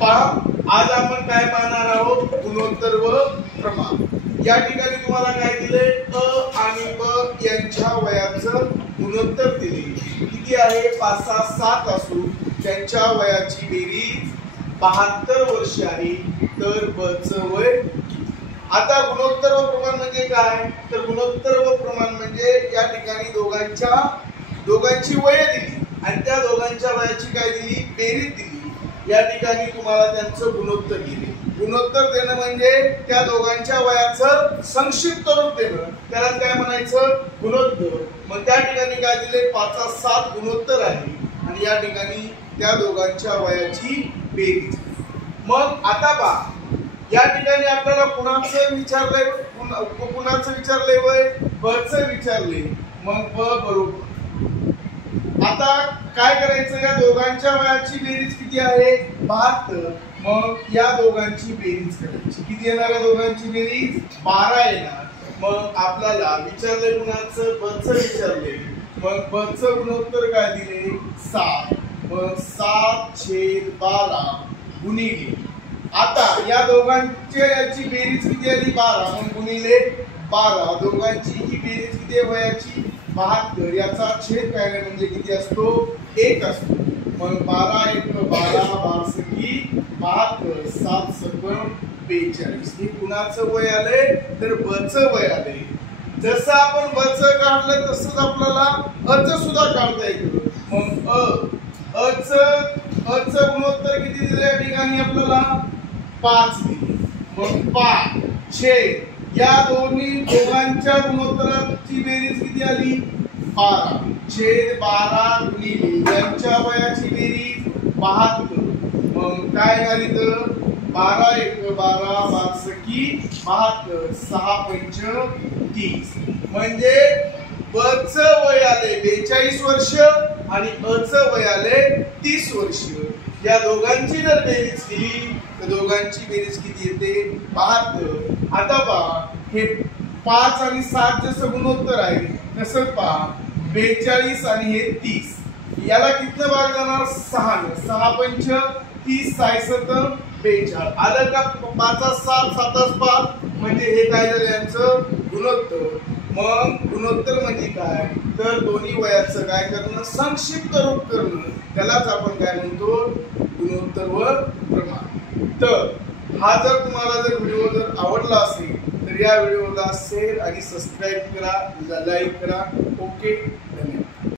आज आपण काय पाहणार आहोत? गुणोत्तर व प्रमाण। या ठिकाणी तुम्हाला काय दिले? अ आणि ब यांच्या वयाचं गुणोत्तर दिले। किती आहे? 5, 6, 7 असून त्यांच्या वयाची बेरीज 72 वर्ष आहे। तर ब चं वय। आता गुणोत्तर व प्रमाण म्हणजे काय? तर गुणोत्तर व प्रमाण म्हणजे या ठिकाणी दोघांची वय दिली आणि त्या दोघांच्या वयाची काय दिली? बेरीज दिली। या ठिकाणी तुम्हाला त्यांचं गुणोत्तर दिले। गुणोत्तर देणं म्हणजे त्या दोघांच्या वयाचं संक्षिप्त रूप देणं, त्याला काय म्हणायचं? गुणोत्तर। मग त्या ठिकाणी काय दिले? 5, 7 गुणोत्तर आहे आणि या ठिकाणी त्या दोघांच्या वयाची बेरीज। मग आता पहा, या ठिकाणी आपल्याला कुणाचं विचारलंय? कुणाचं विचारलंय? वय ब चं विचारले। मग ब बरोबर। आता काय करायचं? या दोघांच्या वयाची बेरीज किती आहे? 72। मग या दोघांची बेरीज करायची। किती येणार? या दोघांची बेरीज 12 येणार। मग आपल्याला विचारले कुणाचं? ब चं विचारले। मग ब चं गुणोत्तर काय दिले? 7। मग 7/12 गुणिले, आता या दोघांच्या याची बेरीज किती आली? 12। मग गुणिले 12, दोघांची ही बेरीज किती आहे वयाची? 72। याचा छेद काय म्हणजे किती असतो? 1 असतो। मग 12 × 12 12 72, 7 × 42। हे कुणाचं वय आले? तर ब चं वय आले। जसं आपण ब चं काढलं तसंच आपल्याला अ चं सुद्धा काढता येतं। मग अ चं गुणोत्तर किती दिले? या ठिकाणी आपल्याला 5 दिले। मग 5 छेद या दोघांच्या गुणोत्तराची बेरीज किती आली? 12/12 गुणिले यांच्या वयाची बेरीज 72। मग काय झाली? तर 12 × 12 12 72, 6 × 30। म्हणजे ब चं वय आले 42 वर्ष आणि अ चं वय आले 30 वर्ष। या दोघांची जर बेरीज केली तर दोघांची बेरीज किती येते? 72। आता पहा, हे 5 आणि 7 जसं गुणोत्तर आहे तसंच पहा 42 आणि हे 30, याला किती भाग जाणार? 6 ने। 6 × 30 6 42 आलं का? 5 7 7 5 म्हणजे हे काय झालं? यांचं गुणोत्तर। मग गुणोत्तर म्हणजे काय? तर दोन्ही वयाचं काय करणं? संक्षिप्त रूप करणं, त्यालाच आपण काय म्हणतो? गुणोत्तर व प्रमाण। तर हा जर तुम्हाला जर व्हिडिओ जर आवडला असेल तर या व्हिडिओला शेअर आणि सबस्क्राईब करा, लाईक करा। ओके।